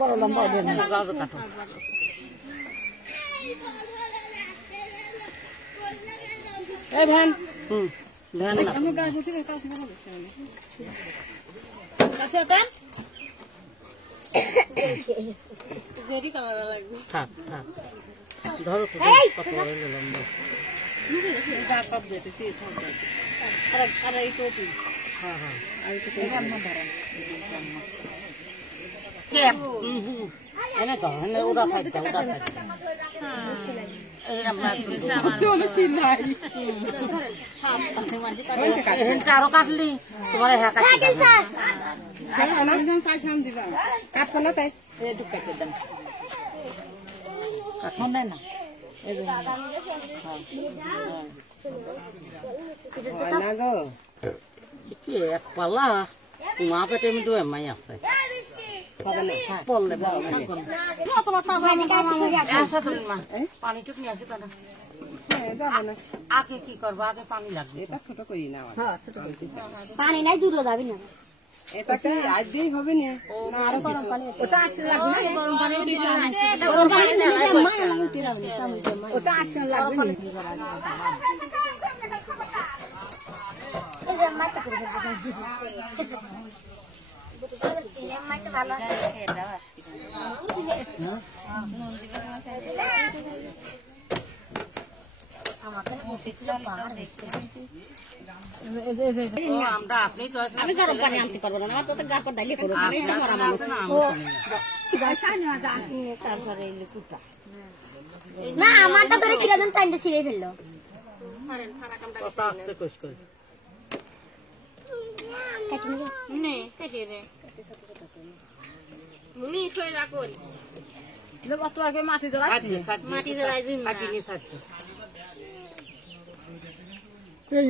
বড় লম্বা দেন এই ভ্যান ভ্যান না আমি গাছ উঠে কাজ বড় কাছে ওঠেন জেরি কালার লাগবে থাক থাক ধরো তো কত বড় লম্বা যা পাপ দিতে সে সব আর এই টপি হ্যাঁ হ্যাঁ আর তো এই রান্না ধরা কে এনে তো এনে ওরা খাইতে এই আমরা চলো সিলাই ছাপ কাটতে মাঝে কাটে আরো কাটলি তোমার হ্যাঁ কাটতে স্যার আমরা যখন পয়সা দিবা কাটছ না তাই এই ঢুকাতে দেন কাটন দেয় না এই যে হ্যাঁ না গো কি এক পালা মা পেটে আমি তো এমআই আছে পানি টুক নিয়ে আসি আগে কি করবো আগে পানি লাগবে এটা ছোট করি না পানি নাই দূর যাবি না এটাকে আজ দিয়েই হবে না আরো গরম পানি ওটা আসলে লাগবে গরম পানি ওটা আসলে লাগবে আমি গরম পানি আনতে পারবো না আমার তো গাপ ডাইলে করবো তারপরে না আমারটা ধরে কিরাজন টাইমটা ছিঁড়ে ফেললো মাটি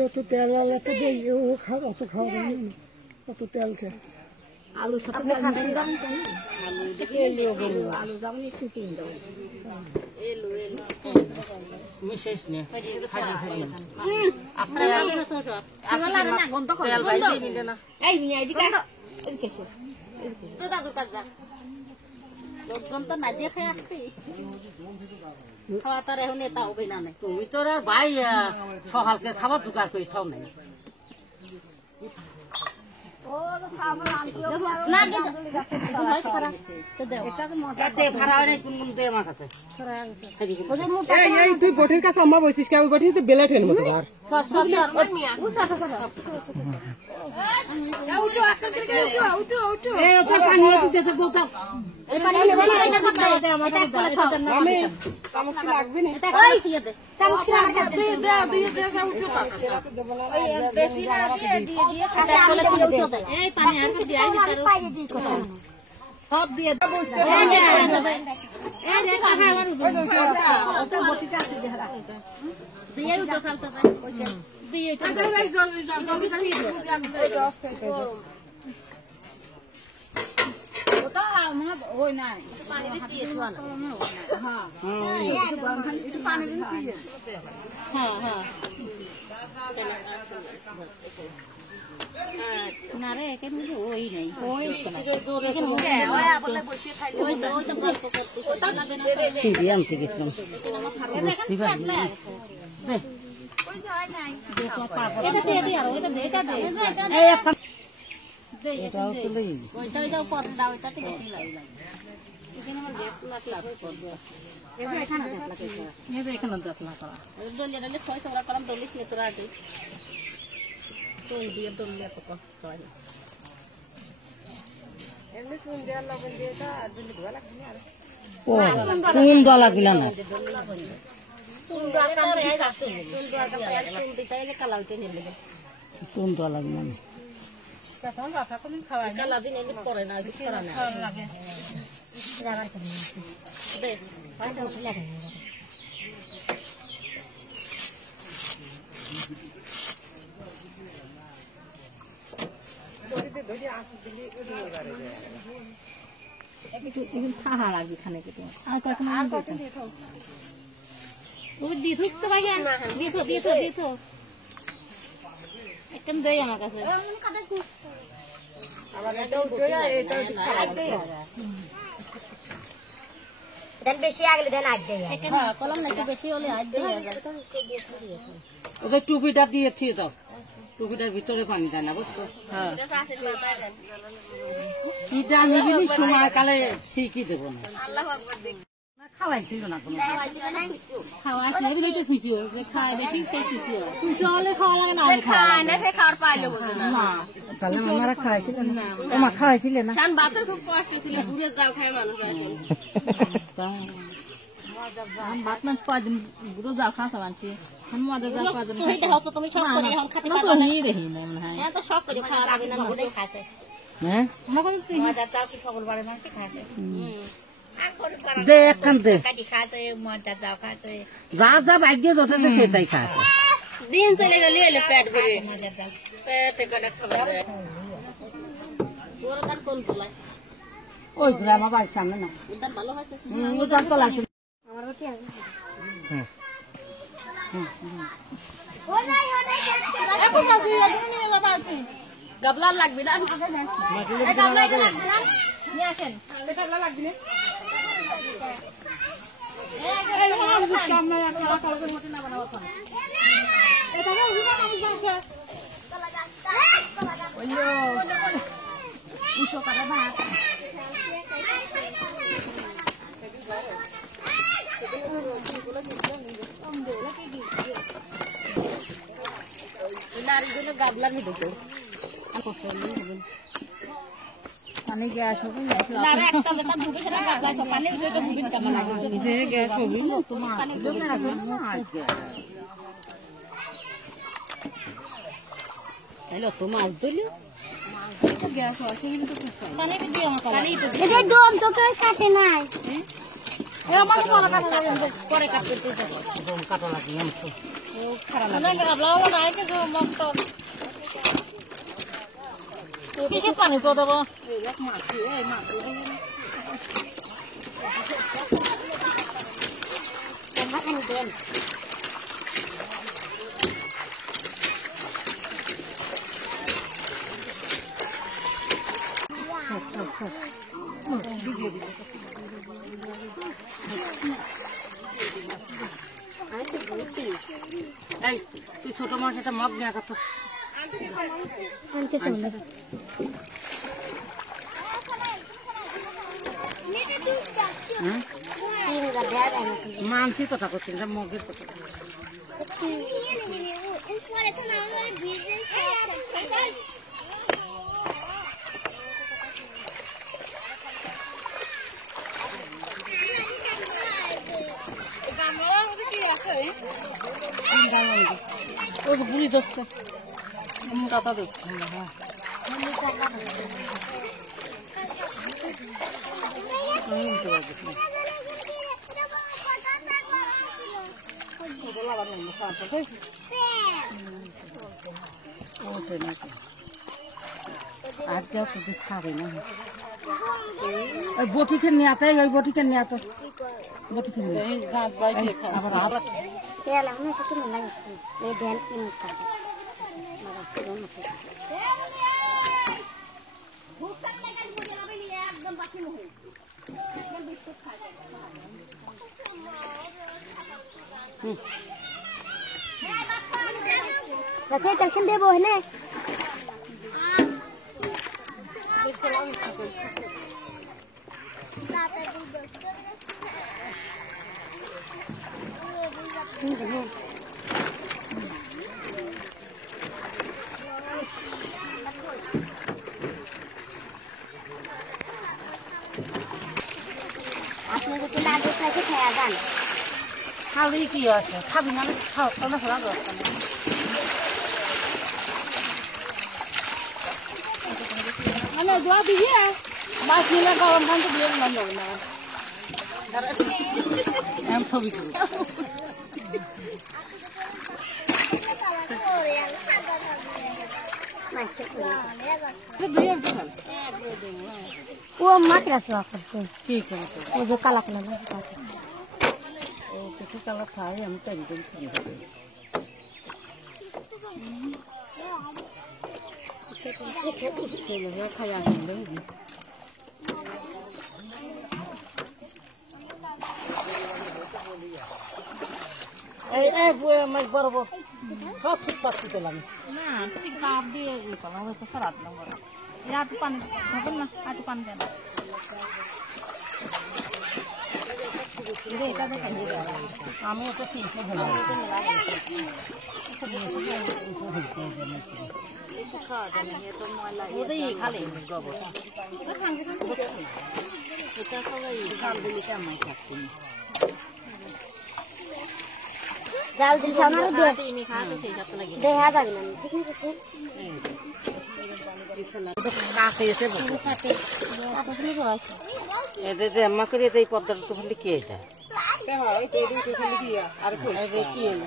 অত তেল অত অত খাওয়া অত তেল খেয়ে আলু সাথে আলু যেমন একটু কিনে দেবো বিশেষ নেই লোকজন তো না দিয়ে খেয়ে আসবি খাওয়া তার এখন এটা হবে না তুমি তোর আর ভাই সকালকে খাবার জোগাড় করে খাও নাই তুই বটির কাছে আম্মা বসিস কে বটি বেলা ট্রেন মতো লাগবে না সব দিয়ে ওই নাই হ্যাঁ হ্যাঁ না রে এখানে ওই নেই আনতে গেছিলাম কোন দলা গিলা না কোন দলা গিলা না লাগবে খানে একদম দেয় আমার কাছে বেশি আগলে দেন আগ দেয় কলম নাকি বেশি হলে আগ দেয় ওদের টুপিটা দিয়ে ঠিক দাও টুপিটার ভিতরে পানি দেয় না বুঝছো হ্যাঁ পিঠা নিবি সময় কালে ঠিকই দেবো না খাওয়াইছিল না কোনো খাওয়াইছিল এগুলো তো শুইছি যে খাওয়াই বেশি শুইছি শুইছি হলে খাওয়া লাগে না খায় না সে খাওয়ার পাইলে বলতো না তাহলে আমরা খাওয়াইছিল না ওমা খাওয়াইছিল না শান বাতের খুব কষ্ট ছিল বুড়ে যাও খায় মানুষ এখন हम बात में स्पाद रोज आखा सवांची हम मदद जा पाद তুমি দেখো তুমি শখ করে এখন খেতে পারবে না नहीं रही मैं है হ্যাঁ তো শখ করে খাওয়া লাগে না বুড়ে খাতে हैं মগন তুই মজা তাও কি সকল বারে মানুষ খাতে दे एक खान दे কাটি খাতে মজা তাও খাতে जा जा भाग्य जोटे से सेताई खाते দিন চলে গেলে এলে পেট ভরে পেটে করে খাবে ওর কান কোন তোলা ওই গ্রামা বাড়ির সামনে না এটা ভালো হয়েছে ওটা তো লাগছে আমারও কি আছে এখন মাসি এখন নিয়ে যাবা আছি গাবলা লাগবে না এই গাবলা এটা লাগবে না নিয়ে আসেন এই গাবলা লাগবে না এই আমার সামনে একটা কালকের মতো না বানাবো এখন এটা না উঠা মানুষ আছে ওইও উঠো করে ভাত নারীগুলো গাবলা নি দেখো পানি গ্যাস হবে না একটা যেটা দুবে সেটা গাবলা তো পানি ওটা দুবিন কেমন লাগে যে গ্যাস হবে না তোমার পানি জমে আছে না হ্যালো তো মাছ দিলে গ্যাস আছে কিন্তু পানি দিয়ে আমার পানি তো এই দম তো কেউ কাটে নাই এ আমার মনে কাটে পরে কাটতে দিতে দম কাটা লাগে এমন ও খারাপ লাগে গাবলা ওলা নাই যে মস্ত কিসে পানি তো দেব তুই ছোট মাছ একটা মগ নিয়ে কত মানসি কথা করছি মগের কথা বুড়ি দেখছে মোটাটা দেখছি হ্যাঁ আর কেউ তো খাবে না ওই বটিকে নিয়ে আতে ওই বটিকে নিয়ে আতে বটিকে নিয়ে আবার Kasi kalkan dia bawah ni. Apa yang kita ada saja kayak kan? খালি কি আছে খাবি না খাও খাওয়া খাওয়া দরকার নেই Ano, dua biji ya? Masih nak kawan kan tu dia mana mana. এম ছবি করি वो मत रसवा करते ঠিক আছে वो जो काला काला है ও কিছু কালা খাই আমি টেনশন ছিল খাই আসলে বড় বড় সব ঠিক পাচ্ছি পেলাম না ঠিক দাব দিয়ে পেলাম হয়তো খারাপ না বড় হাতে পানি থাকুন না হাতে পানি দেন আমি ওটা কিনতে ভালো ওটাই খালি এটা সবাই চালগুলি কেমন খাচ্ছি জাল দিল আমার দেখা যাবে না ঠিক আছে এদের আম্মা করে এই পদ্মাটা তো খালি কি এটা আর কি এলো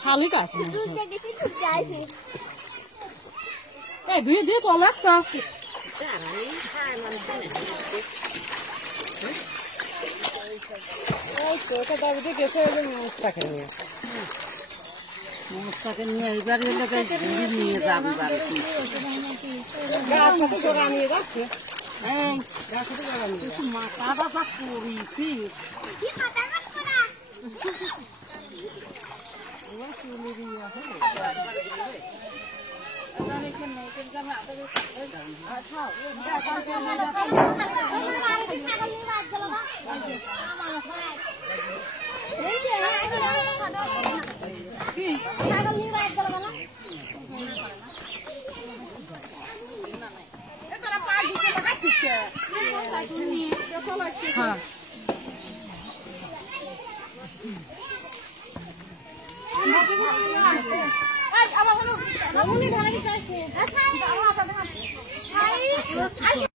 শালিক আছে দুই দিয়ে তো একটা মশাকে নিয়ে এইবার নিয়ে যাবো মাথাটা করেছি আমার